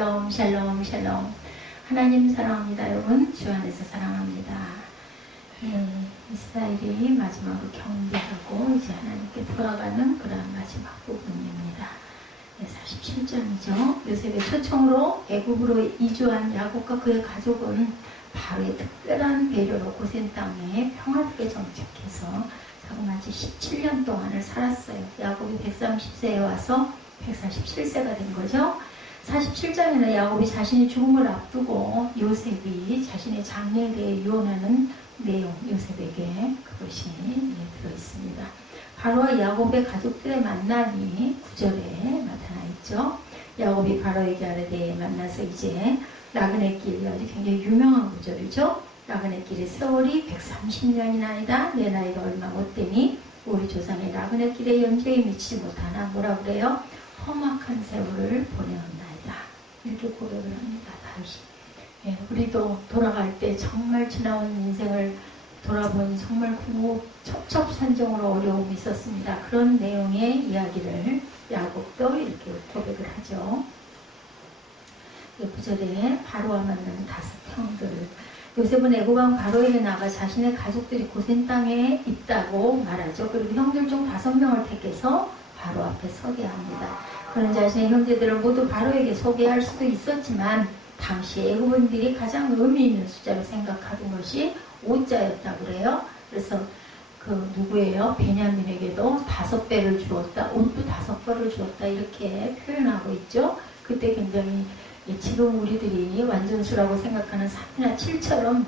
샬롬 샬롬 샬롬. 하나님 사랑합니다. 여러분 주 안에서 사랑합니다. 이스라엘이 마지막으로 경배하고 이제 하나님께 돌아가는 그런 마지막 부분입니다. 47장이죠. 요셉의 초청으로 애굽으로 이주한 야곱과 그의 가족은 바로의 특별한 배려로 고센 땅에 평화롭게 정착해서 자그마치 17년 동안을 살았어요. 야곱이 130세에 와서 147세가 된 거죠. 47장에는 야곱이 자신의 죽음을 앞두고 요셉이 자신의 장래에 대해 유언하는 내용, 요셉에게 그것이 들어있습니다. 바로와 야곱의 가족들의 만남이 9절에 나타나 있죠. 야곱이 바로에게 아뢰되 만나서 이제 나그네 길이 아주 굉장히 유명한 구절이죠. 나그네 길의 세월이 130년이나이다. 내 나이가 얼마 못되니 우리 조상의 나그네 길의 연주에 미치지 못하나 뭐라 그래요? 험악한 세월을 보내었나이다. 이렇게 고백을 합니다. 다시. 우리도 돌아갈 때 정말 지나온 인생을 돌아보니 정말 첩첩산중으로 어려움이 있었습니다. 그런 내용의 이야기를 야곱도 이렇게 고백을 하죠. 9절에 바로와 만나는 5 형들. 요셉은 애굽왕 바로에게 나가 자신의 가족들이 고센 땅에 있다고 말하죠. 그리고 형들 중 5명을 택해서 바로 앞에 서게 합니다. 그런 자신의 형제들을 모두 바로에게 소개할 수도 있었지만 당시 애굽인들이 가장 의미 있는 숫자로 생각하던 것이 5자였다고 그래요. 그래서 그 누구예요? 베냐민에게도 5배를 주었다. 옷도 5벌을 주었다. 이렇게 표현하고 있죠. 그때 굉장히 지금 우리들이 완전수라고 생각하는 3이나 7처럼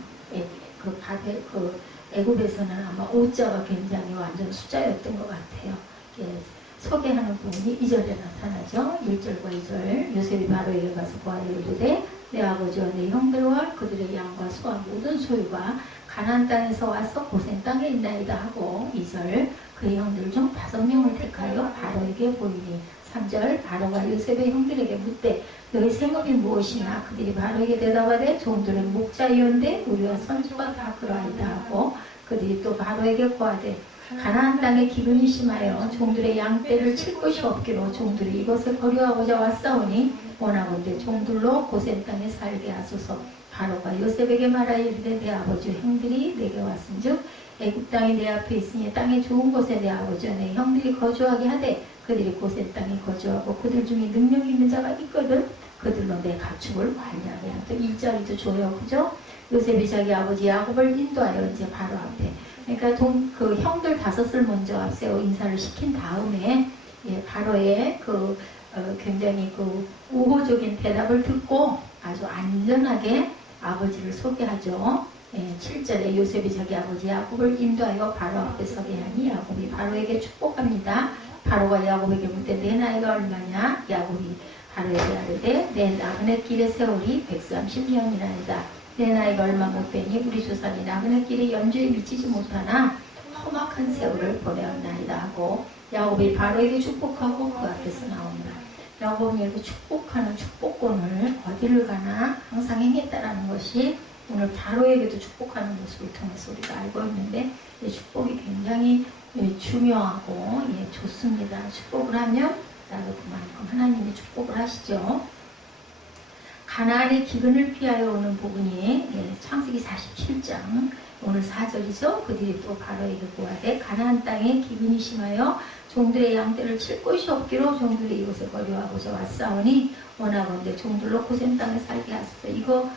그 애굽에서는 아마 5자가 굉장히 완전 숫자였던 것 같아요. 소개하는 부분이 2절에 나타나죠. 1절과 2절. 요셉이 바로에게 가서 보아하여 이르되 내 아버지와 내 형들과 그들의 양과 소와 모든 소유가 가나안 땅에서 와서 고센 땅에 있나이다 하고 2절 그의 형들 중 5명을 택하여 바로에게 보이니 3절 바로가 요셉의 형들에게 묻되 너희 생업이 무엇이냐 그들이 바로에게 대답하되 종들은 목자이온데 우리와 선주가 다 그러하이다 하고 그들이 또 바로에게 고하되 가나안 땅에 기근이 심하여 종들의 양떼를 칠 곳이 없기로 종들이 이것을 거류하고자 왔사오니 원하건대 종들로 고센 땅에 살게 하소서. 바로가 요셉에게 말하여 이르되 내 아버지와 형들이 내게 왔은즉 애굽 땅이 내 앞에 있으니 땅의 좋은 곳에 내 아버지와 내 형들이 거주하게 하되 그들이 고센 땅에 거주하고 그들 중에 능력 있는 자가 있거든 그들로 내 가축을 관리하게 하되 일자리도 줘요. 그죠? 요셉이 자기 아버지 야곱을 인도하여 이제 바로 앞에 그러니까 그 형들 5을 먼저 앞세워 인사를 시킨 다음에 바로의 굉장히 우호적인 대답을 듣고 아주 안전하게 아버지를 소개하죠. 7절에 요셉이 자기 아버지 야곱을 인도하여 바로 앞에 서게 하니 야곱이 바로에게 축복합니다. 바로가 야곱에게 묻되 내 나이가 얼마냐? 야곱이 바로에게 아뢰되 내 나그네 길의 세월이 130년이나이다. 내 나이가 얼마 못되니 우리 조상이 나그네 길의 연주에 미치지 못하나 험악한 세월을 보내었나이다 하고 야곱이 바로에게 축복하고 그 앞에서 나옵니다. 야곱이 이렇게 축복하는 축복권을 어디를 가나 항상 행했다라는 것이 오늘 바로에게도 축복하는 모습을 통해서 우리가 알고 있는데 이 축복이 굉장히 중요하고 좋습니다. 축복을 하면 나도 그만큼 하나님이 축복을 하시죠. 가나안의 기근을 피하여 오는 부분이 창세기 47장 오늘 4절이죠. 그들이 또 바로에게 고하되 가나안 땅에 기근이 심하여 종들의 양떼를 칠 곳이 없기로 종들이 이곳에 거류하고자 왔사오니 원하건대 종들로 고센 땅에 살게 하소서. 이거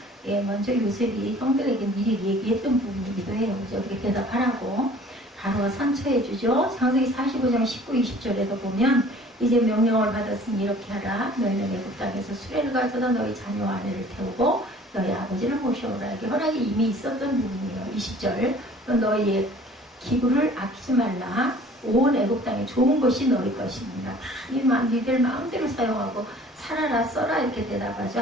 먼저 요셉이 형들에게 미리 얘기했던 부분이기도 해요. 그죠? 그렇게 대답하라고 바로가 선처해 주죠. 창세기 45장 19, 20절에도 보면 이제 명령을 받았으니 이렇게 하라. 너희는 애굽 땅에서 수레를 가져다 너희 자녀와 아내를 태우고 너희 아버지를 모셔오라. 이게 허락이 이미 있었던 부분이에요. 20절 너희의 기구를 아끼지 말라. 온 애굽 땅에 좋은 것이 너희 것입니다. 다 니들 마음대로 사용하고 살아라 써라 이렇게 대답하죠.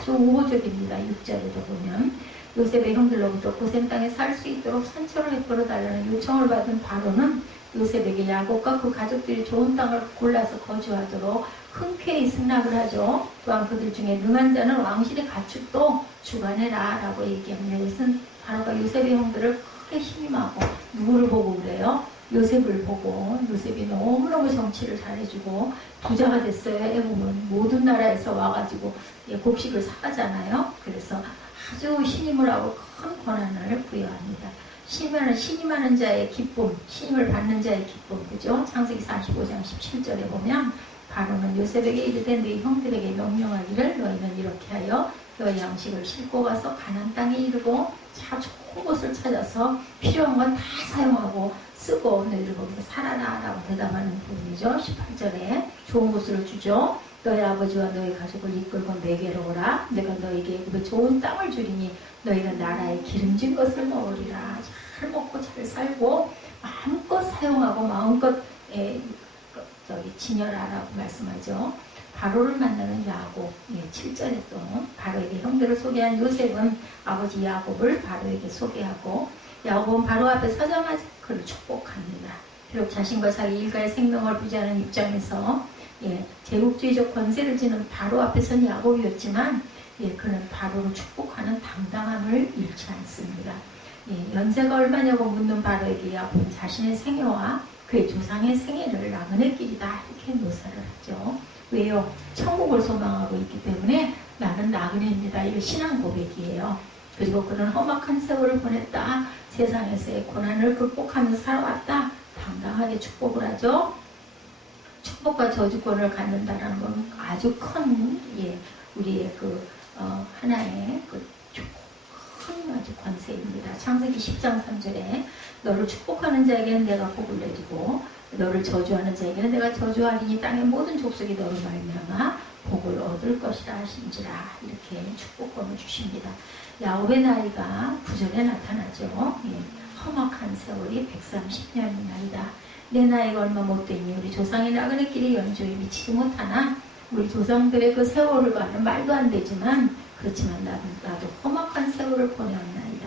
아주 우호적입니다. 6절에도 보면 요셉의 형들로부터 고센 땅에 살 수 있도록 선처를 베풀어 달라는 요청을 받은 바로는 요셉에게 야곱과 그 가족들이 좋은 땅을 골라서 거주하도록 흔쾌히 승낙을 하죠. 또한 그들 중에 능한 자는 왕실의 가축도 주관해라 라고 얘기합니다. 이것은 바로가 요셉의 형들을 크게 힘임하고 누구를 보고 그래요? 요셉을 보고 요셉이 너무너무 정치를 잘해주고 부자가 됐어요. 애굽은 모든 나라에서 와가지고 곡식을 사가잖아요. 그래서 아주 신임을 하고 큰 권한을 부여합니다. 신임하는 자의 기쁨, 신임을 받는 자의 기쁨, 그죠? 창세기 45장 17절에 보면 바로는 요셉에게 이르되 너희 형들에게 명령하기를 너희는 이렇게 하여 너희 양식을 싣고 가서 가나안 땅에 이르고 참 좋은 곳을 찾아서 필요한 건 다 사용하고 쓰고 너희들 거기서 살아라 라고 대답하는 부분이죠. 18절에 좋은 곳을 주죠. 너희 아버지와 너희 가족을 이끌고 내게로 오라. 내가 너희에게 그 좋은 땅을 주리니 너희가 나라에 기름진 것을 먹으리라. 잘 먹고 잘 살고 마음껏 사용하고 마음껏 지녀라라고 말씀하죠. 바로를 만나는 야곱, 7절에 또 바로에게 형들을 소개한 요셉은 아버지 야곱을 바로에게 소개하고 야곱은 바로 앞에 서자마자 그를 축복합니다. 비록 자신과 자기 일가의 생명을 부지하는 입장에서 제국주의적 권세를 지는 바로 앞에 선 야곱이었지만 그는 바로를 축복하는 당당함을 잃지 않습니다. 연세가 얼마냐고 묻는 바로에게 야곱은 자신의 생애와 그의 조상의 생애를 나그네 길이다 이렇게 묘사를 하죠. 왜요? 천국을 소망하고 있기 때문에 나는 나그네입니다. 이거 신앙 고백이에요. 그리고 그는 험악한 세월을 보냈다. 세상에서의 고난을 극복하면서 살아왔다. 당당하게 축복을 하죠. 축복과 저주권을 갖는다는 건 아주 큰 우리의 하나의 큰 아주 권세입니다. 창세기 10장 3절에 너를 축복하는 자에게는 내가 복을 내리고 너를 저주하는 자에게는 내가 저주하리니 땅의 모든 족속이 너로 말미암아 복을 얻을 것이라 하신지라 이렇게 축복권을 주십니다. 야곱의 나이가 9절에 나타나죠. 험악한 세월이 130년이 나이다. 내 나이가 얼마 못되니 우리 조상의 나그네 길에 연조에 미치지 못하나 우리 조상들의 그 세월을 가는 말도 안 되지만 그렇지만 나도 험악한 세월을 보내었나이다.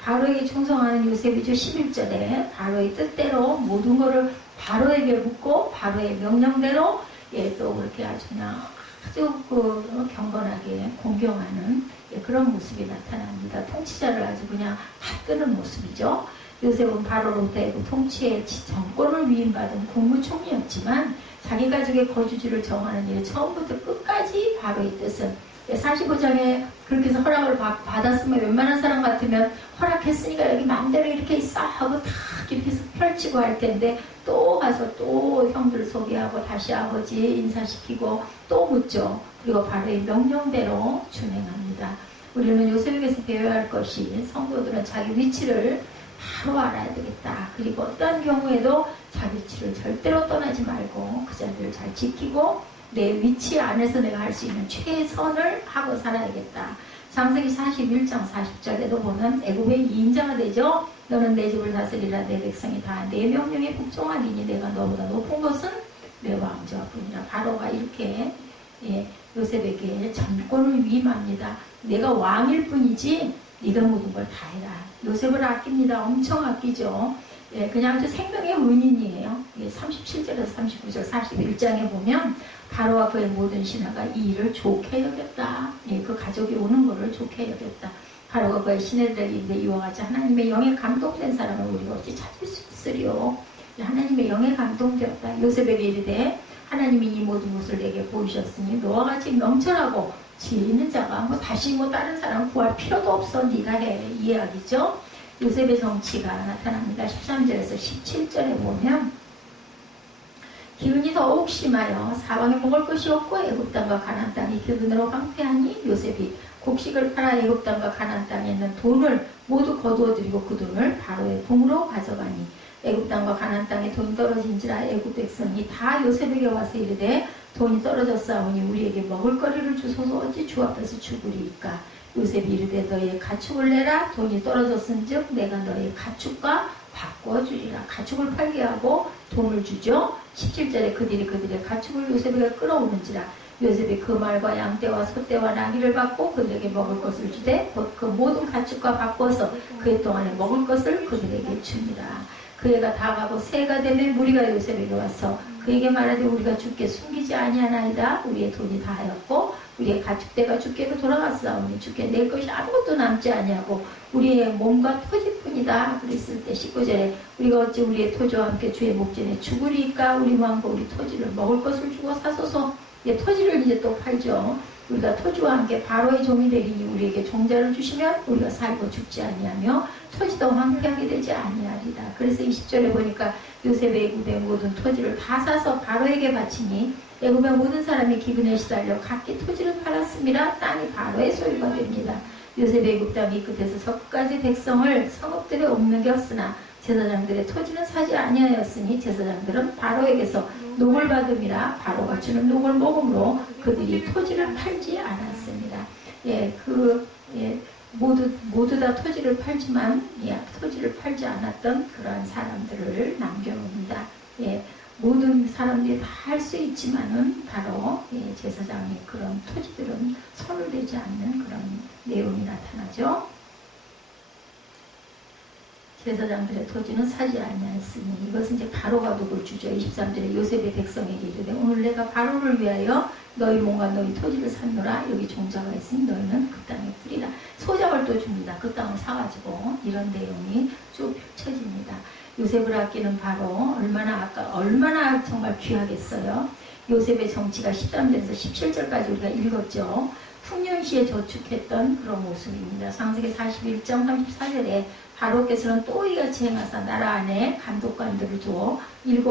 바로에게 충성하는 요셉이죠. 11절에 바로의 뜻대로 모든 것을 바로에게 묻고 바로의 명령대로 또 그렇게 아주 그냥 아주 경건하게 공경하는 그런 모습이 나타납니다. 통치자를 아주 그냥 받드는 모습이죠. 요셉은 바로로부터 애굽 통치의 정권을 위임받은 국무총리였지만 자기 가족의 거주지를 정하는 일에 처음부터 끝까지 바로의 뜻은 45장에 그렇게 해서 허락을 받았으면 웬만한 사람 같으면 허락했으니까 여기 마음대로 이렇게 있어 하고 다 이렇게 해서 펼치고 할 텐데 또 가서 또 형들 소개하고 다시 아버지 인사시키고 또 묻죠. 그리고 바로의 명령대로 준행합니다. 우리는 요셉에게서 배워야 할 것이 성도들은 자기 위치를 바로 알아야 되겠다. 그리고 어떤 경우에도 자기 위치를 절대로 떠나지 말고 그 자리를 잘 지키고 내 위치 안에서 내가 할 수 있는 최선을 하고 살아야겠다. 창세기 41장 40절에도 보면 애굽의 2인자가 되죠. 너는 내 집을 다스리라. 내 백성이 다 내 명령에 복종하리니 내가 너보다 높은 것은 내 왕자와 뿐이라. 바로가 이렇게 요셉에게 전권을 위임합니다. 내가 왕일 뿐이지 네가 모든 걸 다 해라. 요셉을 아낍니다. 엄청 아끼죠. 그냥 아주 생명의 은인이에요. 37절에서 39절 41장에 보면 바로와 그의 모든 신하가 이 일을 좋게 여겼다. 그 가족이 오는 것을 좋게 여겼다. 바로가 그의 신하들에게 이르되 이와 같이 하나님의 영에 감동된 사람을 우리가 어찌 찾을 수 있으리요. 하나님의 영에 감동되었다. 요셉에게 이르되 하나님이 이 모든 것을 내게 보이셨으니 너와 같이 명철하고 지혜 있는 자가 다시 다른 사람 구할 필요도 없어. 네가 해. 이 이야기죠. 요셉의 정치가 나타납니다. 13절에서 17절에 보면 기근이 더욱 심하여 사방에 먹을 것이 없고 애굽 땅과 가나안 땅이 기근으로 황폐하니 요셉이 곡식을 팔아 애굽 땅과 가나안 땅에 있는 돈을 모두 거두어들이고 그 돈을 바로의 궁으로 가져가니 애굽 땅과 가나안 땅에 돈이 떨어진지라 애굽 백성이 다 요셉에게 와서 이르되 돈이 떨어졌사오니 우리에게 먹을 거리를 주소서 어찌 주 앞에서 죽으리이까. 요셉이 이르되 너희의 가축을 내라. 돈이 떨어졌은즉 내가 너희의 가축과 바꿔주리라. 가축을 팔게 하고 돈을 주죠. 17절에 그들의 가축을 요셉에게 끌어오는지라. 요셉이 그 말과 양떼와 소떼와 나귀를 받고 그들에게 먹을 것을 주되 곧 그 모든 가축과 바꿔서 그해 동안에 먹을 것을 그들에게 줍니다. 그 해가 다 가고 새해가 되면 무리가 요셉에게 와서 그에게 말하되 우리가 주께 숨기지 아니하나이다. 우리의 돈이 다하였고 우리의 가축대가 주께로 돌아갔사오니 주께 낼 것이 아무것도 남지 아니하고 우리의 몸과 토지뿐이다. 그랬을 때 19절에 우리가 어찌 우리의 토지와 함께 주의 목전에 죽으리까 우리 왕과 우리 토지를 먹을 것을 주고 사소서. 예, 토지를 이제 또 팔죠. 우리가 토지와 함께 바로의 종이 되리니 우리에게 종자를 주시면 우리가 살고 죽지 아니하며 토지도 황폐하게 되지 아니하리다. 그래서 20절에 보니까 요셉의 애굽의 모든 토지를 다 사서 바로에게 바치니 애굽의 모든 사람이 기근에 시달려 각기 토지를 팔았습니다. 땅이 바로의 소유가 됩니다. 요셉의 애굽 땅이 끝에서 서끝까지 백성을 성읍들에 옮겼으나 제사장들의 토지는 사지 아니하였으니 제사장들은 바로에게서 녹을 받음이라 바로가 주는 녹을 먹음으로 그들이 토지를 팔지 않았습니다. 모두 다 토지를 팔지만 토지를 팔지 않았던 그러한 사람들을 남겨놓습니다. 모든 사람들이 다 할 수 있지만은 바로 제사장의 그런 토지들은 손을 대지 않는 그런 내용이 나타나죠. 제사장들의 토지는 사지 아니하였으니 이것은 이제 바로가 누굴 주죠. 23절에 요셉의 백성에게 이르되 오늘 내가 바로를 위하여 너희 몸과 너희 토지를 샀노라. 여기 종자가 있으니 너희는 그 땅에 뿌리라. 소작을 또 줍니다. 그 땅을 사가지고 이런 내용이 쭉 펼쳐집니다. 요셉을 아끼는 바로 얼마나 정말 귀하겠어요. 요셉의 정치가 13절에서 17절까지 우리가 읽었죠. 풍년시에 저축했던 그런 모습입니다. 창세기 41장 34절에 바로께서는 또이같이 행하사 나라 안에 감독관들을 두어 7해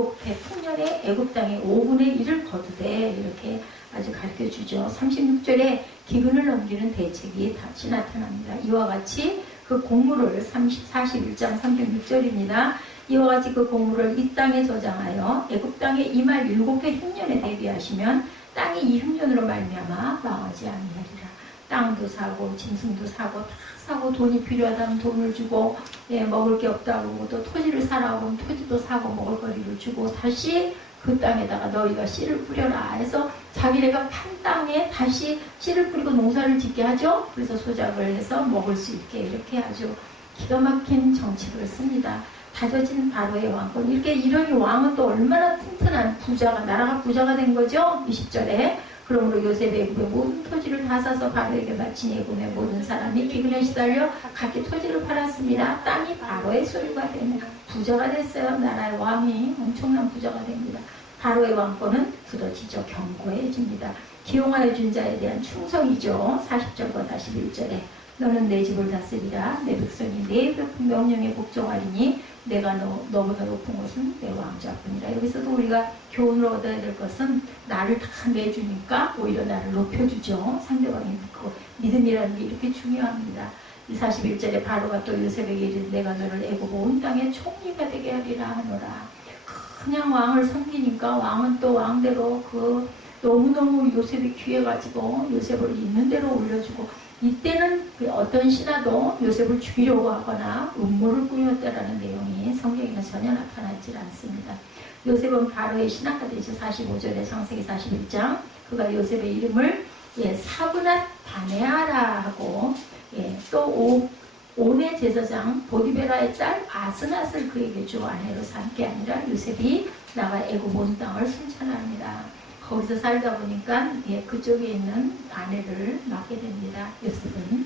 풍년에 애굽 땅의 5분의 1을 거두되 이렇게 아주 가르쳐주죠. 36절에 기근을 넘기는 대책이 다시 나타납니다. 이와 같이 그 공물을 41장 36절입니다. 이와 같이 그 공물을 이 땅에 저장하여 애굽 땅에 임할 7해 흉년에 대비하시면 땅이 이 흉년으로 말미암아 망하지 아니하리라. 땅도 사고 짐승도 사고 다 사고 돈이 필요하다면 돈을 주고 먹을 게 없다고 또 토지를 사라고 하면 토지도 사고 먹을 거리를 주고 다시 그 땅에다가 너희가 씨를 뿌려라 해서 자기네가 판 땅에 다시 씨를 뿌리고 농사를 짓게 하죠. 그래서 소작을 해서 먹을 수 있게 이렇게 아주 기가 막힌 정책을 씁니다. 다져진 바로의 왕권. 이런 왕은 또 얼마나 튼튼한 나라가 부자가 된 거죠. 20절에 그러므로 요셉의 애굽의 모든 토지를 다 사서 바로에게 바친 애굽의 모든 사람이 기근에 시달려 각기 토지를 팔았습니다. 땅이 바로의 소유가 되는 부자가 됐어요. 나라의 왕이 엄청난 부자가 됩니다. 바로의 왕권은 굳어지죠. 견고해집니다. 기용하여 준 자에 대한 충성이죠. 40절과 41절에 너는 내 집을 다스리라. 내 백성이 내 명령에 복종하리니 내가 너보다 높은 것은 내 왕자뿐이라. 여기서도 우리가 교훈을 얻어야 될 것은 나를 다 내주니까 오히려 나를 높여주죠. 상대방이 믿고 믿음이라는 게 이렇게 중요합니다. 이 41절에 바로가 또 요셉에게 이르되 내가 너를 애굽 온 땅의 총리가 되게 하리라 하노라. 그냥 왕을 섬기니까 왕은 또 왕대로 너무너무 요셉이 귀해가지고 요셉을 있는 대로 올려주고 이때는 어떤 신하도 요셉을 죽이려고 하거나 음모를 꾸몄다라는 내용이 성경에는 전혀 나타나지 않습니다. 요셉은 바로의 신하가 되죠. 45절에 창세기 41장 그가 요셉의 이름을 사브낫 바네아라 하고 또 온의 제사장 보디베라의 딸 아스낫을 그에게 주 아내로 삼은 게 아니라 요셉이 나가 애굽 온 땅을 순찰합니다. 거기서 살다 보니까 그쪽에 있는 아내를 맡게 됩니다. 요셉은.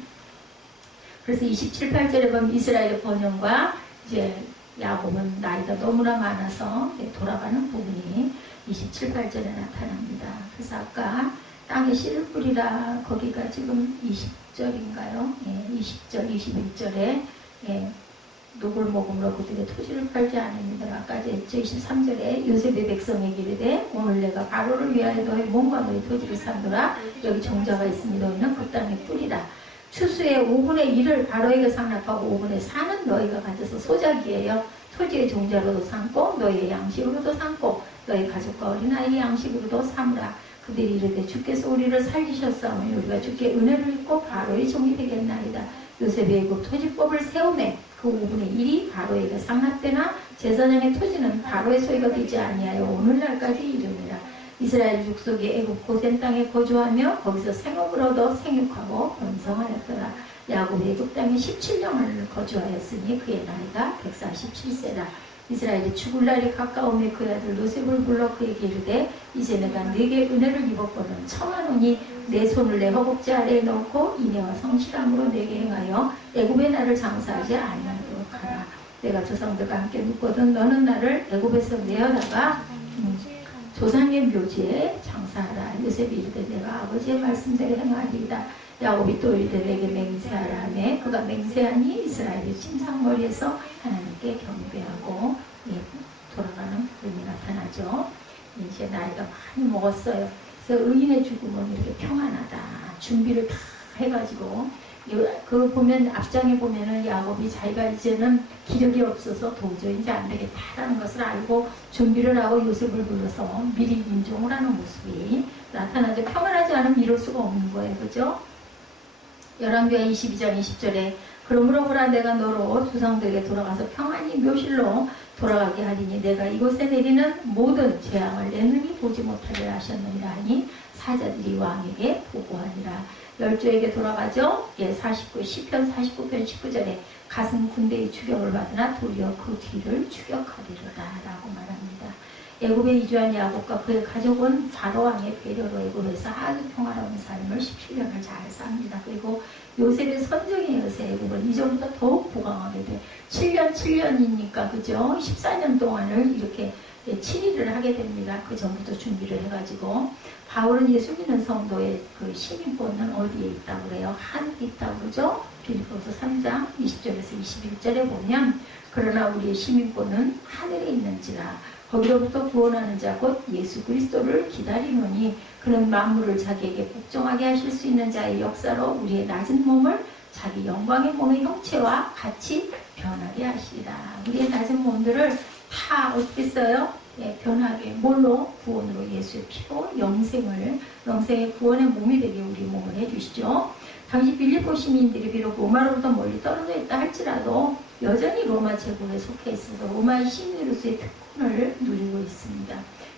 그래서 27, 8절에 보면 이스라엘의 번영과 이제 야곱은 나이가 너무나 많아서 돌아가는 부분이 27, 8절에 나타납니다. 그래서 아까 땅에 씨를 뿌리라 거기가 지금 20절인가요? 20절, 21절에 녹을 먹음으로 그들의 토지를 팔지 않으니라. 아까 했죠. 23절에 요셉의 백성에게 이르되 오늘 내가 바로를 위하여 너희 몸과 너희 토지를 산노라. 여기 종자가 있으니 너희는 그 땅에 뿌리라. 추수의 5분의 1을 바로에게 상납하고 5분의 4는 너희가 가져서 소작이에요. 토지의 종자로도 삼고 너희의 양식으로도 삼고 너희 가족과 어린아이의 양식으로도 삼으라. 그들이 이르되 주께서 우리를 살리셨사오니 우리가 주께 은혜를 입고 바로의 종이 되겠나이다. 요셉의 애굽 토지법을 세우매 그 5분의 1이 바로에게 상납되나 제사장의 토지는 바로의 소유가 되지 아니하여 오늘날까지 이릅니다. 이스라엘 족속이 애굽 고센 땅에 거주하며 거기서 생업을 얻어 생육하고 번성하였더라. 야곱이 애굽 땅에 17년을 거주하였으니 그의 나이가 147세라. 이스라엘이 죽을 날이 가까우며 그 아들 요셉을 불러 그에게 이르되 이제 내가 네게 은혜를 입었거든 청하노니 내 손을 내 허벅지 아래에 넣고 인애와 성실함으로 내게 행하여 애굽의 나를 장사하지 아니하도록 하라. 내가 조상들과 함께 눕거든 너는 나를 애굽에서 내어다가 조상의 묘지에 장사하라. 요셉이 이르되 내가 아버지의 말씀대로 행하리이다. 야곱이 또 이르되 내게 맹세하라 하매 그가 맹세하니 이스라엘이 침상머리에서 하나님께 경배하고 돌아가는 부분이 나타나죠. 이제 나이가 많이 먹었어요. 그래서 의인의 죽음은 이렇게 평안하다. 준비를 다 해가지고 그거 보면 앞장에 보면은 야곱이 자기가 이제는 기력이 없어서 도저히 이제 안 되겠다라는 것을 알고 준비를 하고 요셉을 불러서 미리 임종을 하는 모습이 나타나죠. 평안하지 않으면 이럴 수가 없는 거예요. 그죠? 열왕기하 22장 20절에 그러므로 보라 내가 너로 조상들에게 돌아가서 평안히 묘실로 돌아가게 하리니 내가 이곳에 내리는 모든 재앙을 내 눈이 보지 못하리라 하셨느니라 하니 사자들이 왕에게 보고하니라. 열조에게 돌아가죠. 시편 49편 19절에 가슴 군대의 추격을 받으나 도리어 그 뒤를 추격하리로다 라고 말합니다. 애굽에 이주한 야곱과 그의 가족은 바로왕의 배려로 애굽에서 아주 평화로운 삶을 17년을 잘 삽니다. 그리고 요셉의 선정에 의해서 애굽은 이전보다 더욱 부강하게 돼 7년이니까 그죠? 14년 동안을 이렇게 친위를 하게 됩니다. 그 전부터 준비를 해가지고 바울은 예수 믿는 성도의 그 시민권은 어디에 있다고 그래요? 하늘에 있다고 그러죠? 빌립보서 3장 20절에서 21절에 보면 그러나 우리의 시민권은 하늘에 있는지라 거기로부터 구원하는 자 곧 예수 그리스도를 기다리노니 그는 만물을 자기에게 복종하게 하실 수 있는 자의 역사로 우리의 낮은 몸을 자기 영광의 몸의 형체와 같이 변하게 하시리라. 우리의 낮은 몸들을 다 어떻게 써요? 변하게 뭘로? 구원으로 예수의 피로 영생의 구원의 몸이 되게 우리 몸을 해주시죠. 당시 빌립보 시민들이 비록 로마로부터 멀리 떨어져 있다 할지라도 여전히 로마 제국에 속해 있어서 로마의 시민으로서의 특권을 누리고 있습니다.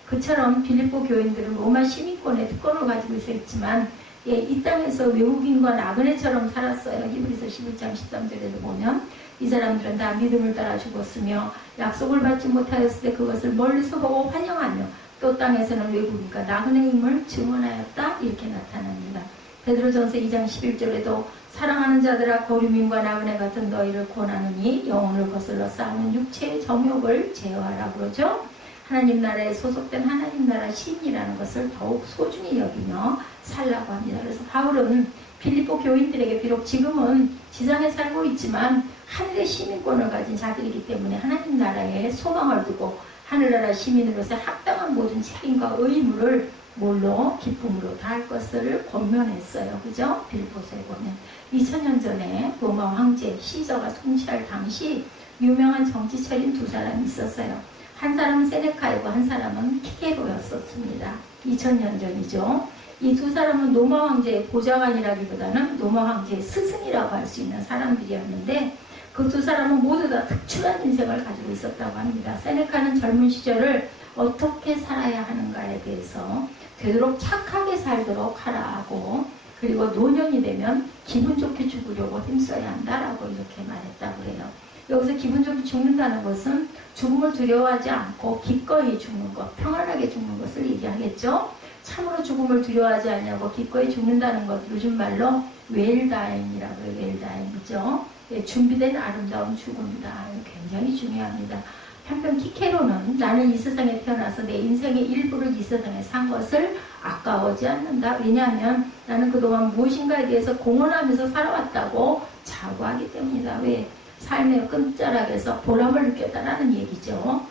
그처럼 빌립보 교인들은 로마 시민권의 특권을 가지고 있었지만 이 땅에서 외국인과 나그네처럼 살았어요. 히브리서 11장 13절에도 보면 이 사람들은 다 믿음을 따라 죽었으며 약속을 받지 못하였을 때 그것을 멀리서 보고 환영하며 또 땅에서는 외국인과 나그네임을 증언하였다 이렇게 나타납니다. 베드로전서 2장 11절에도 사랑하는 자들아 거류민과 나그네 같은 너희를 권하느니 영혼을 거슬러 싸우는 육체의 정욕을 제어하라 그러죠. 하나님 나라에 소속된 하나님 나라 시인이라는 것을 더욱 소중히 여기며 살라고 합니다. 그래서 바울은 빌립보 교인들에게 비록 지금은 지상에 살고 있지만 하늘의 시민권을 가진 자들이기 때문에 하나님 나라에 소망을 두고 하늘나라 시민으로서 합당한 모든 책임과 의무를 뭘로? 기쁨으로 다할 것을 권면했어요. 그죠? 빌립보서에 보면 2000년 전에 로마 황제 시저가 통치할 당시 유명한 정치철인 두 사람이 있었어요. 한 사람은 세네카이고 한 사람은 키케로였었습니다. 2000년 전이죠. 이 두 사람은 로마 황제의 보좌관이라기보다는 로마 황제의 스승이라고 할 수 있는 사람들이었는데 그 두 사람은 모두 다 특출한 인생을 가지고 있었다고 합니다. 세네카는 젊은 시절을 어떻게 살아야 하는가에 대해서 되도록 착하게 살도록 하라고 그리고 노년이 되면 기분 좋게 죽으려고 힘써야 한다라고 이렇게 말했다고 해요. 여기서 기분 좋게 죽는다는 것은 죽음을 두려워하지 않고 기꺼이 죽는 것, 평안하게 죽는 것을 얘기하겠죠. 참으로 죽음을 두려워하지 않냐고 기꺼이 죽는다는 것, 요즘 말로 웰다잉이라고 해요. 웰다잉이죠. 준비된 아름다운 죽음이다. 굉장히 중요합니다. 한편 키케로는 나는 이 세상에 태어나서 내 인생의 일부를 이 세상에 산 것을 아까워하지 않는다. 왜냐하면 나는 그동안 무엇인가에 대해서 공헌하면서 살아왔다고 자부하기 때문이다. 왜? 삶의 끝자락에서 보람을 느꼈다라는 얘기죠.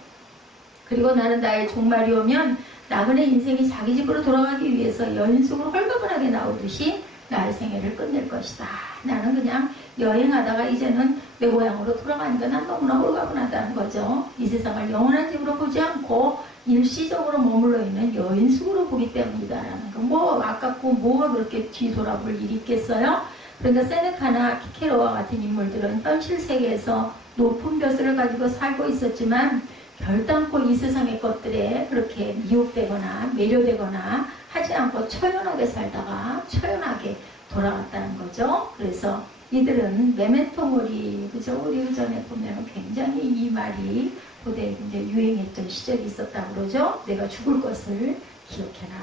그리고 나는 나의 종말이 오면 나그네 인생이 자기 집으로 돌아가기 위해서 연속으로 헐거분하게 나오듯이 나의 생애를 끝낼 것이다. 나는 그냥 여행하다가 이제는 내 고향으로 돌아가니까 난 너무나 홀가분하다는 거죠. 이 세상을 영원한 집으로 보지 않고 일시적으로 머물러 있는 여인숙으로 보기 때문이다라는 거. 뭐 아깝고 뭐가 그렇게 뒤돌아볼 일이 있겠어요? 그러니까 세네카나 키케로와 같은 인물들은 현실 세계에서 높은 벼슬을 가지고 살고 있었지만 결단코 이 세상의 것들에 그렇게 미혹되거나 매료되거나 하지 않고 처연하게 살다가 처연하게 돌아갔다는 거죠. 그래서 이들은 메멘토 모리, 그죠? 우리 그전에 보면 굉장히 이 말이 고대에 이제 유행했던 시절이 있었다고 그러죠. 내가 죽을 것을 기억해라.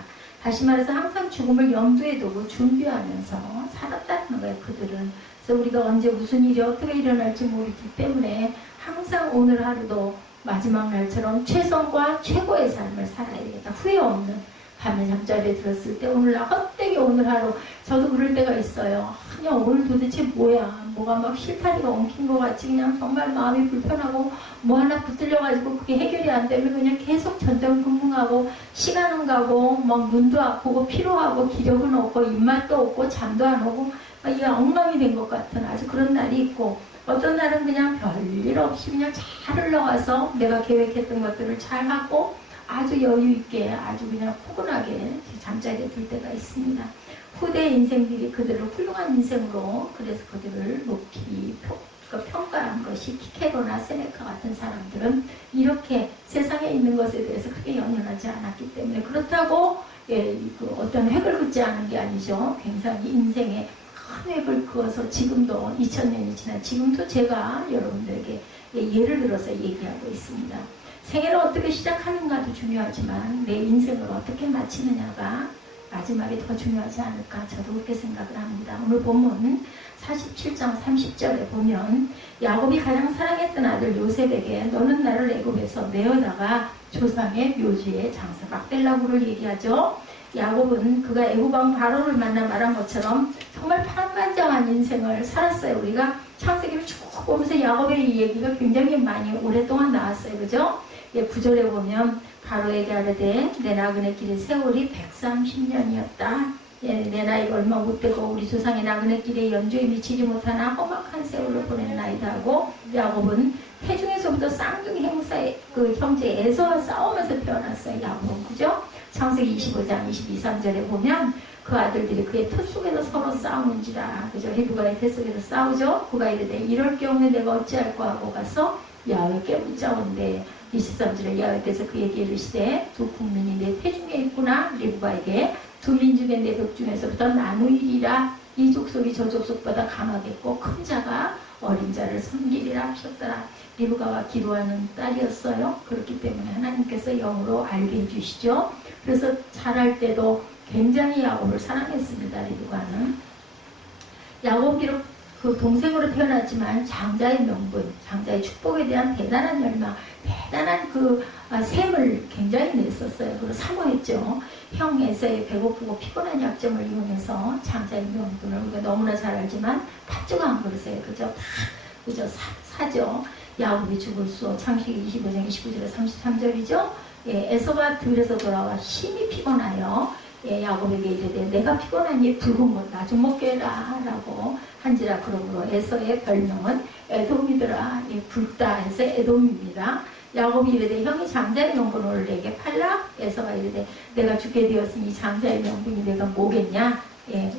다시 말해서 항상 죽음을 염두에 두고 준비하면서 살았다는 거예요, 그들은. 그래서 우리가 언제 무슨 일이 어떻게 일어날지 모르기 때문에 항상 오늘 하루도 마지막 날처럼 최선과 최고의 삶을 살아야 되겠다. 후회 없는. 밤에 잠자리에 들었을 때 오늘 나 헛되게 오늘 하루 저도 그럴 때가 있어요. 그냥 오늘 도대체 뭐야, 뭐가 막 실타리가 엉킨 것 같이 그냥 정말 마음이 불편하고 뭐 하나 붙들려가지고 그게 해결이 안 되면 그냥 계속 전전긍긍하고 시간은 가고 막 눈도 아프고 피로하고 기력은 없고 입맛도 없고 잠도 안 오고 막 이게 엉망이 된 것 같은 아주 그런 날이 있고, 어떤 날은 그냥 별일 없이 그냥 잘 흘러가서 내가 계획했던 것들을 잘 하고 아주 여유있게 아주 그냥 포근하게 잠자리에 들 때가 있습니다. 후대 인생들이 그들을 훌륭한 인생으로, 그래서 그들을 높이 평가한 것이 키케로나 세네카 같은 사람들은 이렇게 세상에 있는 것에 대해서 크게 연연하지 않았기 때문에, 그렇다고 그 어떤 획을 긋지 않은 게 아니죠. 굉장히 인생에 큰 획을 그어서 지금도 2000년이 지난 지금도 제가 여러분들에게 예를 들어서 얘기하고 있습니다. 생애를 어떻게 시작하는가도 중요하지만 내 인생을 어떻게 마치느냐가 마지막에 더 중요하지 않을까, 저도 그렇게 생각을 합니다. 오늘 본문 47장 30절에 보면 야곱이 가장 사랑했던 아들 요셉에게 너는 나를 애굽에서 내어다가 조상의 묘지에 장사 막델라고를 얘기하죠. 야곱은 그가 애굽왕 바로를 만나 말한 것처럼 정말 파란만장한 인생을 살았어요. 우리가 창세기를 쭉 보면서 야곱의 이 얘기가 굉장히 많이 오랫동안 나왔어요. 그죠? 9절에 보면 바로에게 하르되 내 나그네 길의 세월이 130년이었다. 내 나이가 얼마 못되고 우리 조상의 나그네 길에 연주에 미치지 못하나 험악한 세월을 보냈나이다 하고, 야곱은 태중에서부터 쌍둥이 행사의 그 형제 에서와 싸우면서 태어났어요. 야곱은. 그죠? 창세기 25장 22, 3절에 보면 그 아들들이 그의 터 속에서 서로 싸우는지라. 그죠? 리브가의 터 속에서 싸우죠. 그가 이르되 이럴 경우에 내가 어찌할까 하고 가서 야훼께 묻자온대. 23절에 야훼께서 그에게 이르시되 두 국민이 내 태중에 있구나. 리브가에게 두 민족의 내 벽 중에서부터 나누이리라. 이 족속이 저 족속보다 강하겠고 큰 자가 어린 자를 섬기리라 하셨더라. 리브가가 기도하는 딸이었어요. 그렇기 때문에 하나님께서 영으로 알게 해주시죠. 그래서 자랄 때도 굉장히 야곱을 사랑했습니다. 리브가는. 야곱 비록 그 동생으로 태어났지만 장자의 명분, 장자의 축복에 대한 대단한 열망, 대단한 그 셈을 굉장히 냈었어요. 그리고 사모했죠. 형 에서의 배고프고 피곤한 약점을 이용해서 장자의 명분을 우리가 너무나 잘 알지만 팥주가 안 그러세요. 그죠? 다 그죠? 사죠. 야곱이 죽을 수, 창세기 25장 29절에 33절이죠. 에서가 들에서 돌아와 심히 피곤하여 야곱에게 이르되 내가 피곤하니 붉은 것 나 좀 먹게 해라 라고 한지라. 그러므로 에서의 별명은 에돔이더라. 붉다 해서 에돔입니다. 야곱이 이르되 형이 장자의 명분을 내게 팔라. 에서가 이르되 내가 죽게 되었으니 장자의 명분이 내가 뭐겠냐.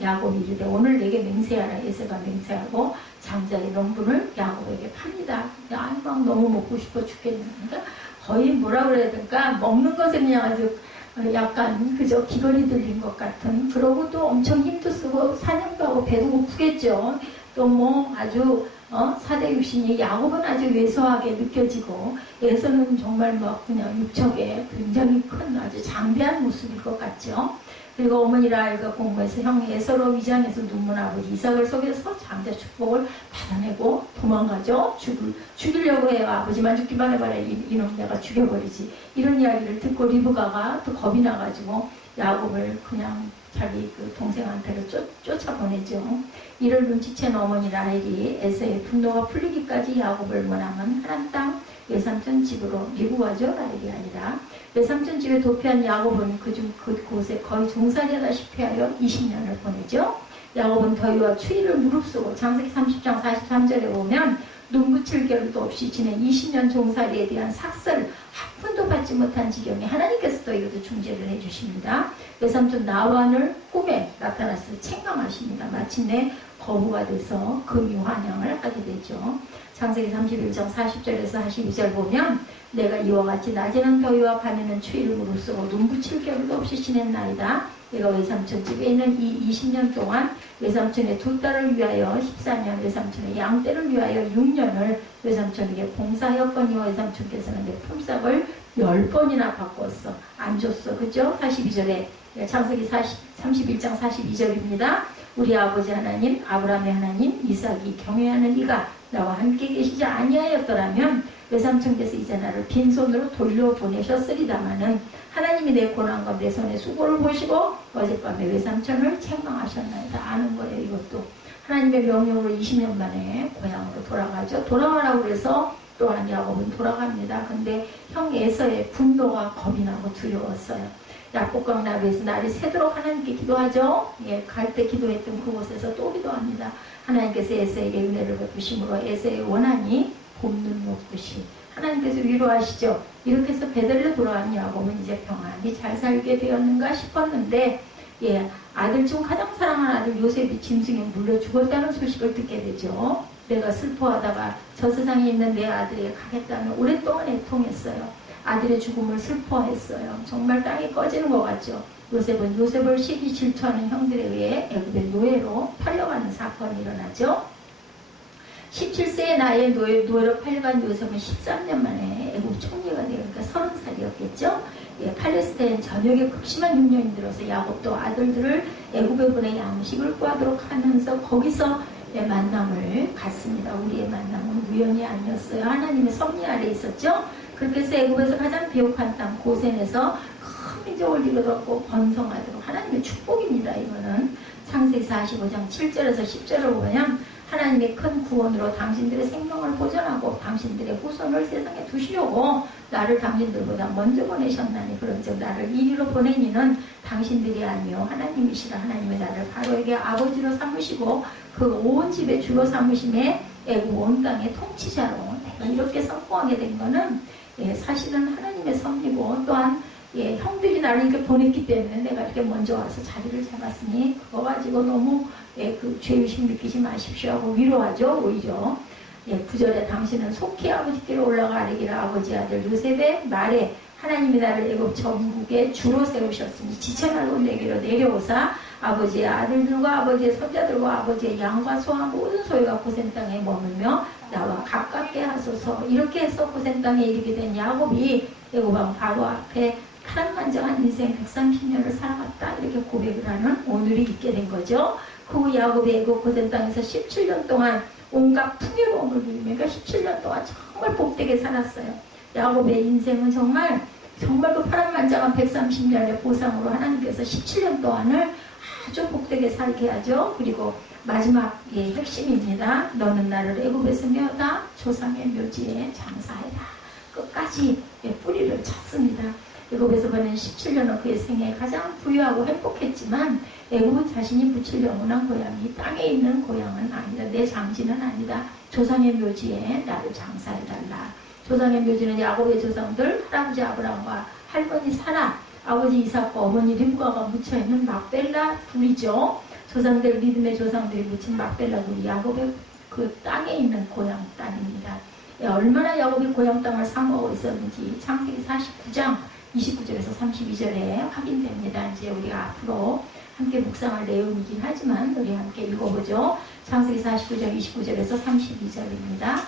야곱이 이르되 오늘 내게 맹세하라. 에서가 맹세하고 장자의 명분을 야곱에게 팝니다. 막 너무 먹고 싶어 죽겠는데 거의 뭐라 그래야 될까, 먹는 것에 그냥 아주 약간 그저 기거리 들린 것 같은, 그러고 또 엄청 힘도 쓰고 사냥도 하고 배도 고프겠죠. 또 뭐 아주 사대 육신이, 야곱은 아주 왜소하게 느껴지고 에서는 정말 막 그냥 육척에 굉장히 큰 아주 장대한 모습일 것 같죠. 그리고 어머니 라헬과 공부해서 형 에서로 위장해서 눈먼 아버지 이삭을 속여서 장자 축복을 받아내고 도망가죠. 죽이려고 해요. 아버지만 죽기만 해봐라. 이놈 내가 죽여버리지. 이런 이야기를 듣고 리브가가 또 겁이 나가지고 야곱을 그냥 자기 그 동생한테로 쫓아보내죠. 이를 눈치챈 어머니 라헬이 에서의 분노가 풀리기까지 야곱을 원하면 하란 땅 외삼촌 집으로 미국 가죠. 라헬이 아니라 외삼촌 집에 도피한 야곱은 그곳에 거의 종살이하다시피 하여 20년을 보내죠. 야곱은 더위와 추위를 무릅쓰고 창세기 30장 43절에 보면 눈붙일 겨를도 없이 지낸 20년 종살이에 대한 삭설을 한 푼도 받지 못한 지경에 하나님께서 또 이것도 중재를 해주십니다. 외삼촌 나완을 꿈에 나타나서 책망하십니다. 마침내 거부가 돼서 금유환영을 하게 되죠. 창세기 31장 40절에서 42절 보면 내가 이와 같이 낮에는 더위와 밤에는 추위를 무릅쓰고 눈붙일 겨를도 없이 지냈나이다. 내가 외삼촌 집에 있는 이 20년 동안 외삼촌의 두 딸을 위하여 14년, 외삼촌의 양떼를 위하여 6년을 외삼촌에게 봉사하였거니와 외삼촌께서는 내 품삯을 10번이나 바꿨어. 안 줬어. 그죠? 42절에 창세기 31장 42절입니다. 우리 아버지 하나님 아브라함의 하나님 이삭이 경외하는 이가 나와 함께 계시지 아니하였더라면 외삼촌께서 이제 나를 빈손으로 돌려보내셨으리다마는 하나님이 내 고난과 내 손의 수고를 보시고 어젯밤에 외삼촌을 책망하셨나이다. 아는 거예요. 이것도 하나님의 명령으로 20년 만에 고향으로 돌아가죠. 돌아가라고 그래서 또한 야곱은 돌아갑니다. 근데 형 에서의 분노가 겁이 나고 두려웠어요. 야곱강 나루에서 날이 새도록 하나님께 기도하죠. 갈 때 기도했던 그곳에서 또 기도합니다. 하나님께서 에서에게 은혜를 베푸심으로 에서의 원한이 봄눈 녹듯이 하나님께서 위로하시죠. 이렇게 해서 베들레 돌아간 야곱은 이제 평안히 잘 살게 되었는가 싶었는데 아들 중 가장 사랑하는 아들 요셉이 짐승에 물려 죽었다는 소식을 듣게 되죠. 내가 슬퍼하다가 저 세상에 있는 내 아들에게 가겠다며 오랫동안 애통했어요. 아들의 죽음을 슬퍼했어요. 정말 땅이 꺼지는 것 같죠. 요셉은 요셉을 시기 질투하는 형들에 의해 애굽의 노예로 팔려가는 사건이 일어나죠. 17세의 나이에 노예로 팔려간 요셉은 13년 만에 애굽 총리가 되니까 30살이었겠죠. 팔레스타인 전역에 극심한 흉년이 들어서 야곱도 아들들을 애굽에 보내 양식을 구하도록 하면서 거기서 만남을 갖습니다. 우리의 만남은 우연이 아니었어요. 하나님의 섭리 아래 있었죠. 그렇게 해서 애굽에서 가장 비옥한 땅 고센에서 큰 민족을 이루었고 번성하도록 하나님의 축복입니다. 이거는 창세기 45장 7절에서 10절을 보면 하나님의 큰 구원으로 당신들의 생명을 보존하고 당신들의 후손을 세상에 두시려고 나를 당신들보다 먼저 보내셨나니 그런즉 나를 이리로 보낸 이는 당신들이 아니요 하나님이시라. 하나님의 나를 바로에게 아버지로 삼으시고 그 온 집의 주로 삼으심에 애굽 온 땅의 통치자로 내가 이렇게 선포하게 된 거는 사실은 하나님의 섭리고 또한 형들이 나를 이렇게 보냈기 때문에 내가 이렇게 먼저 와서 자리를 잡았으니 그거 가지고 너무 그 죄의식 느끼지 마십시오 하고 위로하죠. 오히려 9절에 당신은 속히 아버지께로 올라가 아뢰기를 아버지 아들 요셉의 말에 하나님이 나를 애굽 전국에 주로 세우셨으니 지천하고 내게로 내려오사 아버지의 아들들과 아버지의 손자들과 아버지의 양과 소와 모든 소유가 고센 땅에 머물며 나와 가깝게 하소서. 이렇게 해서 고센 땅에 이르게 된 야곱이 애굽왕 바로 앞에 파란만장한 인생 130년을 살아갔다 이렇게 고백을 하는 오늘이 있게 된 거죠. 그 후 야곱이 애굽 고센 땅에서 17년 동안 온갖 풍요로움을 누리며 17년 동안 정말 복되게 살았어요. 야곱의 인생은 정말 그 파란만장한 130년의 보상으로 하나님께서 17년 동안을 아주 복되게 살게 하죠. 그리고 마지막 핵심입니다. 너는 나를 애굽에서 메어다 조상의 묘지에 장사해라. 끝까지 뿌리를 쳤습니다. 애굽에서 보낸 17년은 그의 생애에 가장 부유하고 행복했지만 애굽은 자신이 붙일 영원한 고향이 땅에 있는 고향은 아니다. 내 장지는 아니다. 조상의 묘지에 나를 장사해달라. 조상의 묘지는 야곱의 조상들 할아버지 아브라함과 할머니 사라 아버지 이삭과 어머니 림과가 묻혀있는 막벨라 둘이죠. 조상들 믿음의 조상들이 묻힌 막벨라 둘이 야곱의 그 땅에 있는 고향 땅입니다. 얼마나 야곱이 고향 땅을 사모하고 있었는지 창세기 49장 29절에서 32절에 확인됩니다. 이제 우리가 앞으로 함께 묵상할 내용이긴 하지만 우리 함께 읽어보죠. 창세기 49장 29절에서 32절입니다.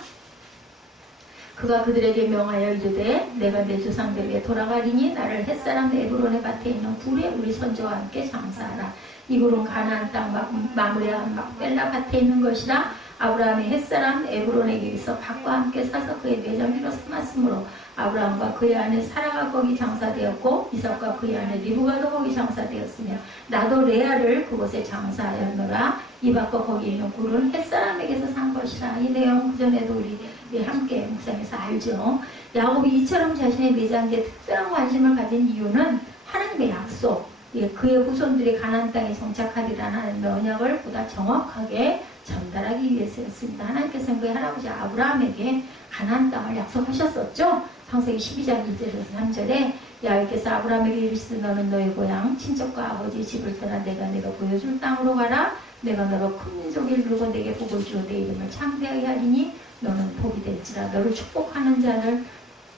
그가 그들에게 명하여 이르되 내가 내 조상들에게 돌아가리니 나를 햇사람 에브론의 밭에 있는 굴에 우리 선조와 함께 장사하라. 이 굴은 가나안 땅 마므레한 막벨라 밭에 있는 것이라. 아브라함이 햇사람 에브론에게서 밭과 함께 사서 그의 내장지로 삼았으므로 아브라함과 그의 아내 사라가 거기 장사되었고 이삭과 그의 아내 리브가도 거기 장사되었으며 나도 레아를 그곳에 장사하였노라. 이 밭과 거기 있는 굴은 햇사람에게서 산 것이라. 이 내용 그전에도 우리 함께 묵상해서 알죠. 야곱이 이처럼 자신의 내장기에 특별한 관심을 가진 이유는 하나님의 약속, 그의 후손들이 가나안 땅에 정착하리라는 언약을 보다 정확하게 전달하기 위해서였습니다. 하나님께서는 그의 할아버지 아브라함에게 가나안 땅을 약속하셨었죠. 창세기 12장 1절에서 3절에 야훼께서 아브라함에게 이르시되 너는 너의 고향 친척과 아버지의 집을 떠나 내가 보여줄 땅으로 가라. 내가 너로 큰 민족을 이루고 내게 복을 주어 내 이름을 창대하게 하리니 너는 복이 될지라. 너를 축복하는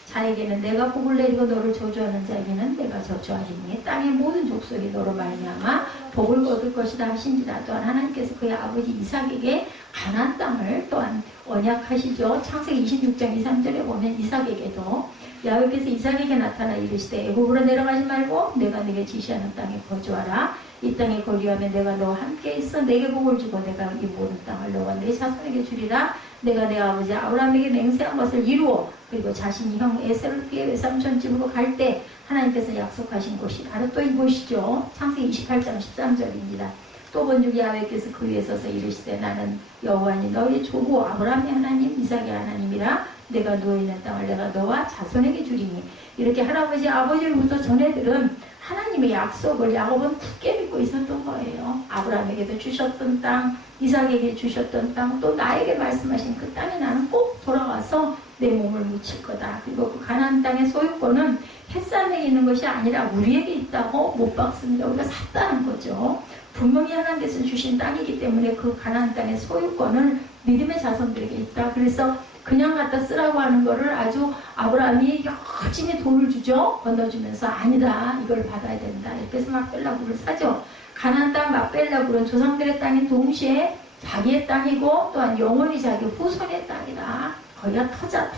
자에게는 내가 복을 내리고 너를 저주하는 자에게는 내가 저주하리니 땅의 모든 족속이 너로 말미암아 복을 얻을 것이다 하신지라. 또한 하나님께서 그의 아버지 이삭에게 가나안 땅을 또한 언약하시죠. 창세기 26장 2, 3절에 보면 이삭에게도 야곱께서 이삭에게 나타나 이르시되 애굽으로 내려가지 말고 내가 네게 지시하는 땅에 거주하라. 이 땅에 거주하면 내가 너와 함께 있어 내게 복을 주고 내가 이 모든 땅을 너와 내 자손에게 주리라. 내가 내 아버지 아브라함에게 맹세한 것을 이루어 그리고 자신이 형 에서를 피해 외삼촌 집으로 갈 때 하나님께서 약속하신 곳이 바로 또 이곳이죠. 창세기 28장 13절입니다. 또 본즉 야훼께서 그 위에 서서 이르시되 나는 여호와니 너희 조부 아브라함의 하나님 이삭의 하나님이라. 내가 누워있는 땅을 내가 너와 자손에게 주리니. 이렇게 할아버지 아버지로부터 전해들은 하나님의 약속을 야곱은 굳게 믿고 있었던 거예요. 아브라함에게도 주셨던 땅, 이삭에게 주셨던 땅, 또 나에게 말씀하신 그 땅에 나는 꼭 돌아가서 내 몸을 묻힐 거다. 그리고 그 가나안 땅의 소유권은 햇산에 있는 것이 아니라 우리에게 있다고 못 박습니다. 우리가 샀다는 거죠. 분명히 하나님께서 주신 땅이기 때문에 그 가나안 땅의 소유권을 믿음의 자손들에게 있다. 그래서 그냥 갖다 쓰라고 하는 거를 아주 아브라함이 열심히 돈을 주죠. 건너주면서 아니다. 이걸 받아야 된다. 이렇게 해서 막벨라굴을 사죠. 가나안 땅 막벨라굴은 조상들의 땅인 동시에 자기의 땅이고 또한 영원히 자기 후손의 땅이다. 거기가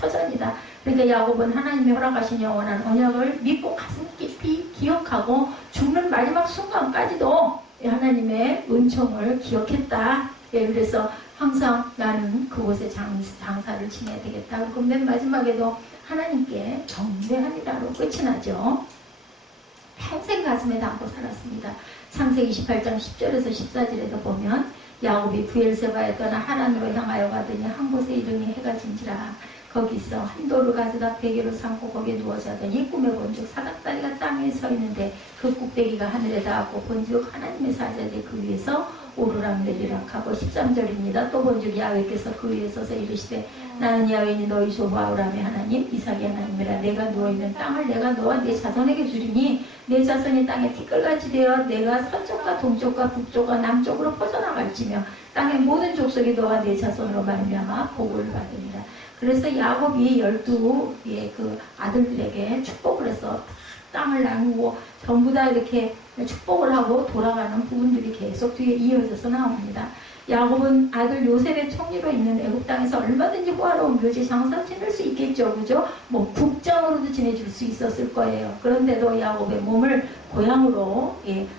터전이다. 그러니까 야곱은 하나님의 허락하신 영원한 언약을 믿고 가슴 깊이 기억하고 죽는 마지막 순간까지도 하나님의 은총을 기억했다. 예, 그래서 항상 나는 그곳에 장사를 지내야 되겠다. 그리고 맨 마지막에도 하나님께 경배하리라로 끝이 나죠. 평생 가슴에 담고 살았습니다. 창세기 28장 10절에서 14절에도 보면 야곱이 브엘세바에 떠나 하란으로 향하여 가더니 한 곳에 이르니 해가 진지라. 거기서 한 돌을 가져다 베개로 삼고 거기에 누워 자더니 꿈에 본즉 사닥다리가 땅에 서 있는데 그 꼭대기가 하늘에 닿았고 본즉 하나님의 사자들이 그 위에서 오르락내리락 하고 13절입니다. 또 본즉 야훼께서 그 위에 서서 이르시되 나는 야훼니 너희 조부 아브라함의 하나님 이삭의 하나님이라. 내가 누워있는 땅을 내가 너와 내 자손에게 주리니 내 자손이 땅에 티끌같이 되어 내가 서쪽과 동쪽과 북쪽과 남쪽으로 퍼져나갈지며 땅의 모든 족속이 너와 내 자손으로 말미암아 복을 받으리라. 그래서 야곱이 12의 그 아들들에게 축복을 해서 땅을 나누고 전부 다 이렇게 축복을 하고 돌아가는 부분들이 계속 뒤에 이어져서 나옵니다. 야곱은 아들 요셉의 총리로 있는 애굽 땅에서 얼마든지 호화로운 묘지 장사 지낼 수 있겠죠. 그죠? 뭐 국장으로도 지내줄 수 있었을 거예요. 그런데도 야곱의 몸을 고향으로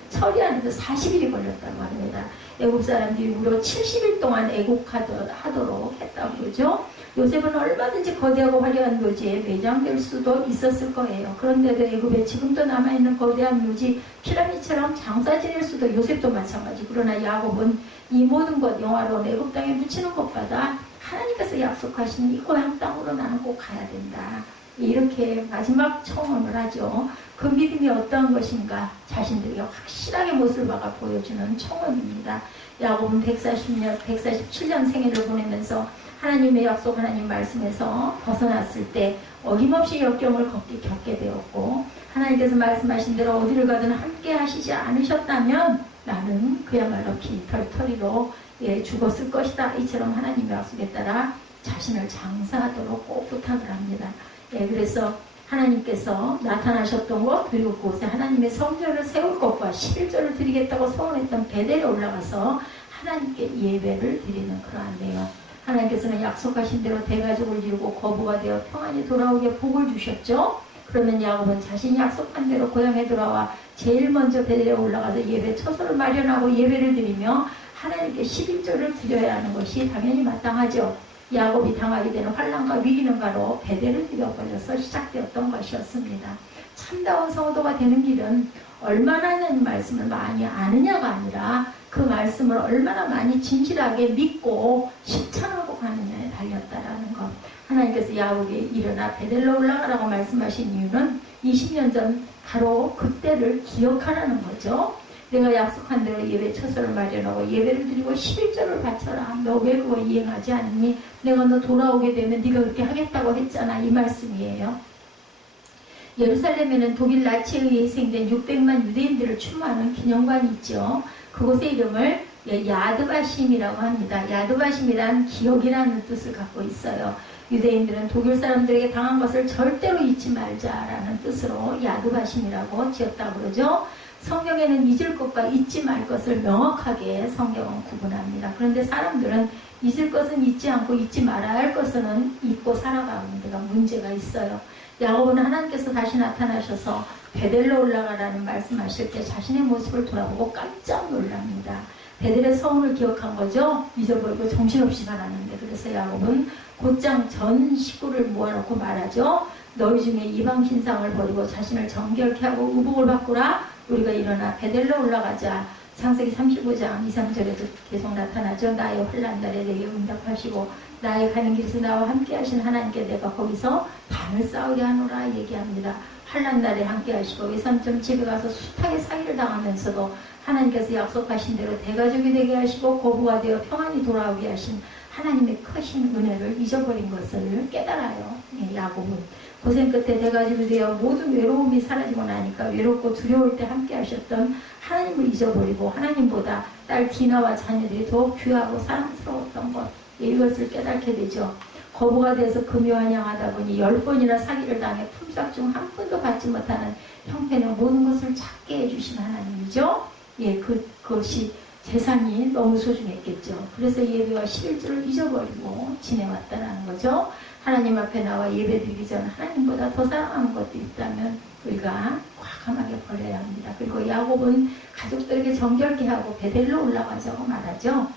처리하는 데 40일이 걸렸다고 합니다. 애굽 사람들이 무려 70일 동안 애국하도록 했다고 그러죠. 요셉은 얼마든지 거대하고 화려한 묘지에 매장될 수도 있었을 거예요. 그런데도 애굽에 지금도 남아있는 거대한 묘지 피라미드처럼 장사 지낼 수도 요셉도 마찬가지. 그러나 야곱은 이 모든 것 영화로운 애굽 땅에 묻히는 것보다 하나님께서 약속하신 이 고향 땅으로 나는 꼭 가야 된다. 이렇게 마지막 청혼을 하죠. 그 믿음이 어떠한 것인가 자신들에게 확실하게 못을 박아 보여주는 청혼입니다. 야곱은 147년 생애를 보내면서 하나님의 약속 하나님 말씀에서 벗어났을 때 어김없이 역경을 겪게 되었고 하나님께서 말씀하신 대로 어디를 가든 함께 하시지 않으셨다면 나는 그야말로 빈털터리로 죽었을 것이다. 이처럼 하나님의 약속에 따라 자신을 장사하도록 꼭 부탁을 합니다. 그래서 하나님께서 나타나셨던 것 그리고 그곳에 하나님의 성전을 세울 것과 11조를 드리겠다고 소원했던 베델에 올라가서 하나님께 예배를 드리는 그러한 내용. 하나님께서는 약속하신 대로 대가족을 이루고 거부가 되어 평안히 돌아오게 복을 주셨죠. 그러면 야곱은 자신이 약속한 대로 고향에 돌아와 제일 먼저 베델에 올라가서 예배 처소를 마련하고 예배를 드리며 하나님께 11조를 드려야 하는 것이 당연히 마땅하죠. 야곱이 당하게 되는 환난과 위기는 바로 베델을 드려버려서 시작되었던 것이었습니다. 참다운 성도가 되는 길은 얼마나 하나님 말씀을 많이 아느냐가 아니라 그 말씀을 얼마나 많이 진실하게 믿고 실천하고 가느냐에 달렸다라는 것. 하나님께서 야곱이 일어나 베델로 올라가라고 말씀하신 이유는 20년 전 바로 그때를 기억하라는 거죠. 내가 약속한 대로 예배 처소를 마련하고 예배를 드리고 11조를 바쳐라. 너 왜 그거 이행하지 않니? 내가 너 돌아오게 되면 네가 그렇게 하겠다고 했잖아. 이 말씀이에요. 예루살렘에는 독일 나치에 의해 희생된 600만 유대인들을 추모하는 기념관이 있죠. 그곳의 이름을 야드바심이라고 합니다. 야드바심이란 기억이라는 뜻을 갖고 있어요. 유대인들은 독일 사람들에게 당한 것을 절대로 잊지 말자라는 뜻으로 야드바심이라고 지었다고 그러죠. 성경에는 잊을 것과 잊지 말 것을 명확하게 성경은 구분합니다. 그런데 사람들은 잊을 것은 잊지 않고 잊지 말아야 할 것은 잊고 살아가는 데가 문제가 있어요. 야곱은 하나님께서 다시 나타나셔서 베델로 올라가라는 말씀하실 때 자신의 모습을 돌아보고 깜짝 놀랍니다. 베델의 서운을 기억한 거죠. 잊어버리고 정신없이 살았는데, 그래서 야곱은 곧장 전 식구를 모아놓고 말하죠. 너희 중에 이방 신상을 버리고 자신을 정결케 하고 의복을 바꾸라. 우리가 일어나 베델로 올라가자. 창세기 35장 2, 3절에도 계속 나타나죠. 나의 환난 날에 내게 응답하시고 나의 가는 길에서 나와 함께 하신 하나님께 내가 거기서 밤을 싸우게 하노라 얘기합니다. 환난 날에 함께 하시고 외삼촌 집에 가서 숱하게 사기를 당하면서도 하나님께서 약속하신 대로 대가족이 되게 하시고 고부가 되어 평안히 돌아오게 하신 하나님의 크신 은혜를 잊어버린 것을 깨달아요. 야곱은 고생 끝에 대가족이 되어 모든 외로움이 사라지고 나니까 외롭고 두려울 때 함께 하셨던 하나님을 잊어버리고 하나님보다 딸 디나와 자녀들이 더 귀하고 사랑스러웠던 것, 이것을 깨닫게 되죠. 거부가 돼서 금요한양하다 보니 10번이나 사기를 당해 품삯 중 한 푼도 받지 못하는 형편의 모든 것을 찾게 해주신 하나님이죠. 그것이 재산이 너무 소중했겠죠. 그래서 예배와 11조를 잊어버리고 지내왔다는 거죠. 하나님 앞에 나와 예배드리기 전 하나님보다 더 사랑하는 것도 있다면 우리가 과감하게 버려야 합니다. 그리고 야곱은 가족들에게 정결케 하고 베델로 올라가자고 말하죠.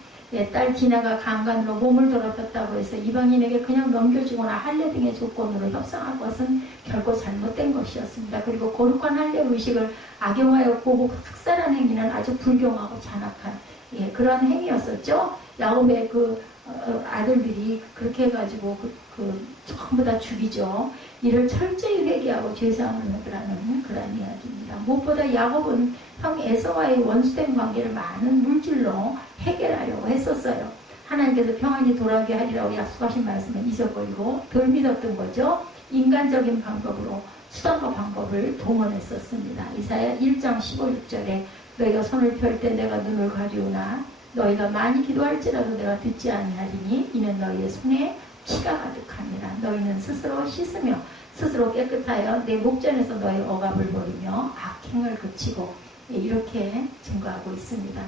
딸 디나가 강간으로 몸을 더럽혔다고 해서 이방인에게 그냥 넘겨주거나 할례 등의 조건으로 협상한 것은 결코 잘못된 것이었습니다. 그리고 거룩한 할례 의식을 악용하여 보고 학살한 행위는 아주 불경하고 잔악한 그런 행위였었죠. 야곱의 아들들이 그렇게 해가지고 전부 다 죽이죠. 이를 철저히 회개하고 죄사함을 받으라는 그런 이야기입니다. 무엇보다 야곱은 형 에서와의 원수된 관계를 많은 물질로 해결하려고 했었어요. 하나님께서 평안히 돌아오게 하리라고 약속하신 말씀을 잊어버리고 덜 믿었던 거죠. 인간적인 방법으로 수단과 방법을 동원했었습니다. 이사야 1장 15, 6절에 너희가 손을 펼 때 내가 눈을 가리우나 너희가 많이 기도할지라도 내가 듣지 아니하리니 이는 너희의 손에 피가 가득하니라. 너희는 스스로 씻으며 스스로 깨끗하여 내 목전에서 너희 억압을 버리며 악행을 그치고 이렇게 증거하고 있습니다.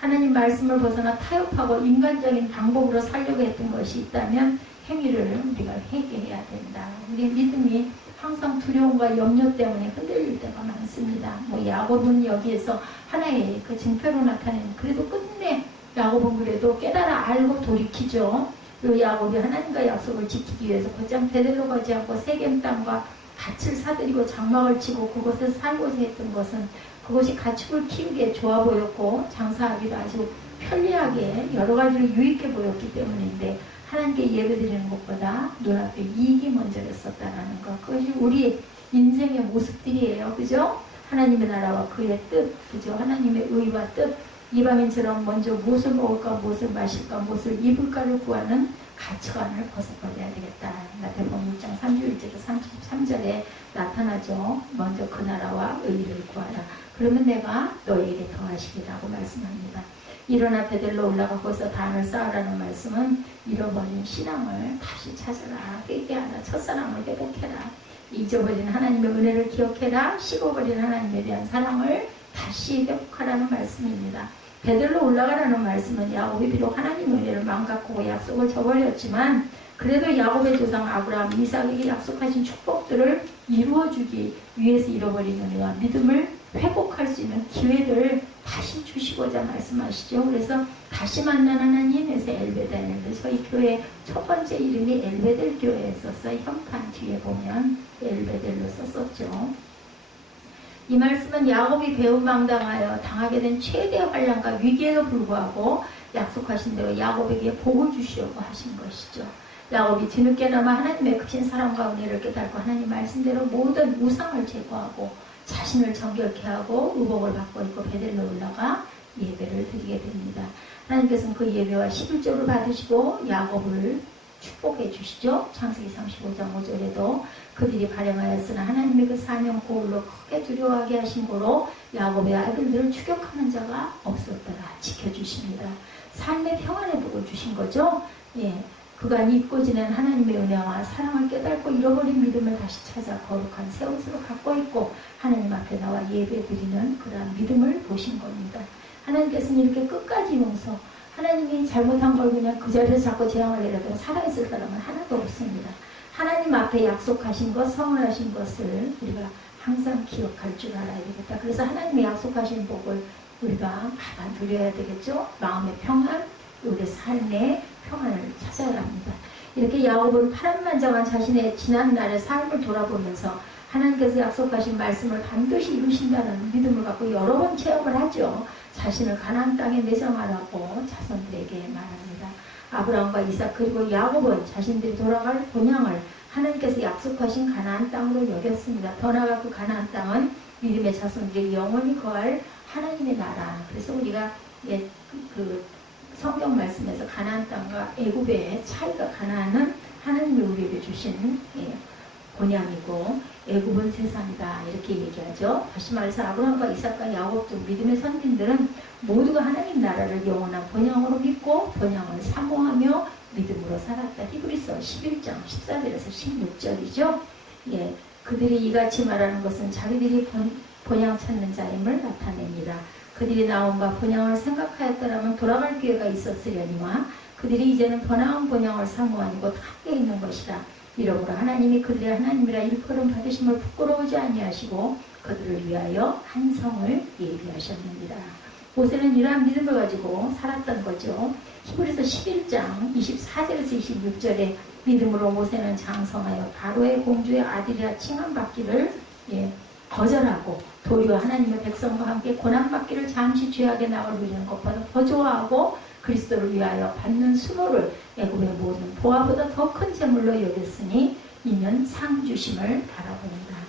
하나님 말씀을 벗어나 타협하고 인간적인 방법으로 살려고 했던 것이 있다면 행위를 우리가 회개해야 된다. 우리 믿음이 항상 두려움과 염려 때문에 흔들릴 때가 많습니다. 야곱은 여기에서 하나의 그 증표로 나타내는 그래도 끝내 야곱은 그래도 깨달아 알고 돌이키죠. 그리고 야곱이 하나님과 약속을 지키기 위해서 곧장 베델로 가지 않고 세겜 땅과 밭을 사들이고 장막을 치고 그곳에서 살고자 했던 것은 그것이 가축을 키우기에 좋아 보였고 장사하기도 아주 편리하게 여러 가지로 유익해 보였기 때문인데 하나님께 예배드리는 것보다 눈앞에 이익이 먼저였었다는 것. 그것이 우리 인생의 모습들이에요. 그죠? 하나님의 나라와 그의 뜻, 그죠? 하나님의 의와 뜻, 이방인처럼 먼저 무엇을 먹을까, 무엇을 마실까, 무엇을 입을까를 구하는 가치관을 벗어버려야 되겠다. 마태복음 6장 31절에서 33절에 나타나죠. 먼저 그 나라와 의를 구하라. 그러면 내가 너희에게 더하시리라고 말씀합니다. 일어나 베델로 올라가 거기서 단을 쌓으라는 말씀은 잃어버린 신앙을 다시 찾아라. 회개하라. 첫사랑을 회복해라. 잊어버린 하나님의 은혜를 기억해라. 식어버린 하나님에 대한 사랑을 다시 회복하라는 말씀입니다. 베델로 올라가라는 말씀은 야곱이 비록 하나님의 은혜를 망각하고 약속을 저버렸지만 그래도 야곱의 조상 아브라함, 이삭에게 약속하신 축복들을 이루어주기 위해서 잃어버린 은혜와 믿음을 회복할 수 있는 기회를 다시 주시고자 말씀하시죠. 그래서 다시 만난 하나님에서 엘베델, 저희 교회 첫 번째 이름이 엘베델 교회였었어요. 현판 뒤에 보면 엘베델로 썼었죠. 이 말씀은 야곱이 배은망당하여 당하게 된 최대 환난과 위기에도 불구하고 약속하신 대로 야곱에게 복을 주시려고 하신 것이죠. 야곱이 뒤늦게나마 하나님의 크신 사랑과 은혜를 깨닫고 하나님 말씀대로 모든 우상을 제거하고 자신을 정결케 하고 의복을 받고 있고 베델로 올라가 예배를 드리게 됩니다. 하나님께서는 그 예배와 11조를 받으시고 야곱을 축복해 주시죠. 창세기 35장 5절에도 그들이 발행하였으나 하나님의 그 사명 고울로 크게 두려워하게 하신 거로 야곱의 아들들을 추격하는 자가 없었더라. 지켜주십니다. 삶의 평안의 복을 주신 거죠. 그가 잊고 지낸 하나님의 은혜와 사랑을 깨닫고 잃어버린 믿음을 다시 찾아 거룩한 새 옷으로 갖고 있고 하나님 앞에 나와 예배 드리는 그러한 믿음을 보신 겁니다. 하나님께서는 이렇게 끝까지 용서, 하나님이 잘못한 걸 그냥 그 자리에서 자꾸 재앙을 내려도 살아있을 사람은 하나도 없습니다. 하나님 앞에 약속하신 것, 성언하신 것을 우리가 항상 기억할 줄 알아야 되겠다. 그래서 하나님의 약속하신 복을 우리가 받아들여야 되겠죠. 마음의 평안, 우리 삶의 평안을 찾아야 합니다. 이렇게 야곱은 파란만장한 자신의 지난 날의 삶을 돌아보면서 하나님께서 약속하신 말씀을 반드시 이루신다는 믿음을 갖고 여러 번 체험을 하죠. 자신을 가나안 땅에 내정하라고 자손들에게 말합니다. 아브라함과 이삭 그리고 야곱은 자신들이 돌아갈 본향을 하나님께서 약속하신 가나안 땅으로 여겼습니다. 더 나아가 그 가나안 땅은 믿음의 자손들이 영원히 거할 하나님의 나라. 그래서 우리가 그 성경 말씀에서 가나안 땅과 애굽의 차이가, 가나안은 하나님이 우리에게 주신 본향이고 애굽은 세상이다, 이렇게 얘기하죠. 다시 말해서 아브라함과 이삭과 야곱 등 믿음의 선진들은 모두가 하나님 나라를 영원한 본향으로 믿고 본향을 사모하며 믿음으로 살았다. 히브리서 11장 14절에서 16절이죠. 예, 그들이 이같이 말하는 것은 자기들이 본향 찾는 자임을 나타냅니다. 그들이 나온과 본향을 생각하였더라면 돌아갈 기회가 있었으려니와 그들이 이제는 번화한 본향을 사모하니 곧 함께 있는 것이라. 이러므로 하나님이 그들의 하나님이라 일컬음 받으심을 부끄러우지 아니하시고 그들을 위하여 한 성을 예비하셨느니라. 모세는 이러한 믿음을 가지고 살았던 거죠. 히브리서 11장 24절에서 26절에 믿음으로 모세는 장성하여 바로의 공주의 아들이라 칭함받기를 거절하고 도리어 하나님의 백성과 함께 고난받기를 잠시 죄악의 낙을 누리는 것보다 더 좋아하고 그리스도를 위하여 받는 수모를 애굽의 모든 보화보다 더 큰 재물로 여겼으니 이는 상 주심을 바라봅니다.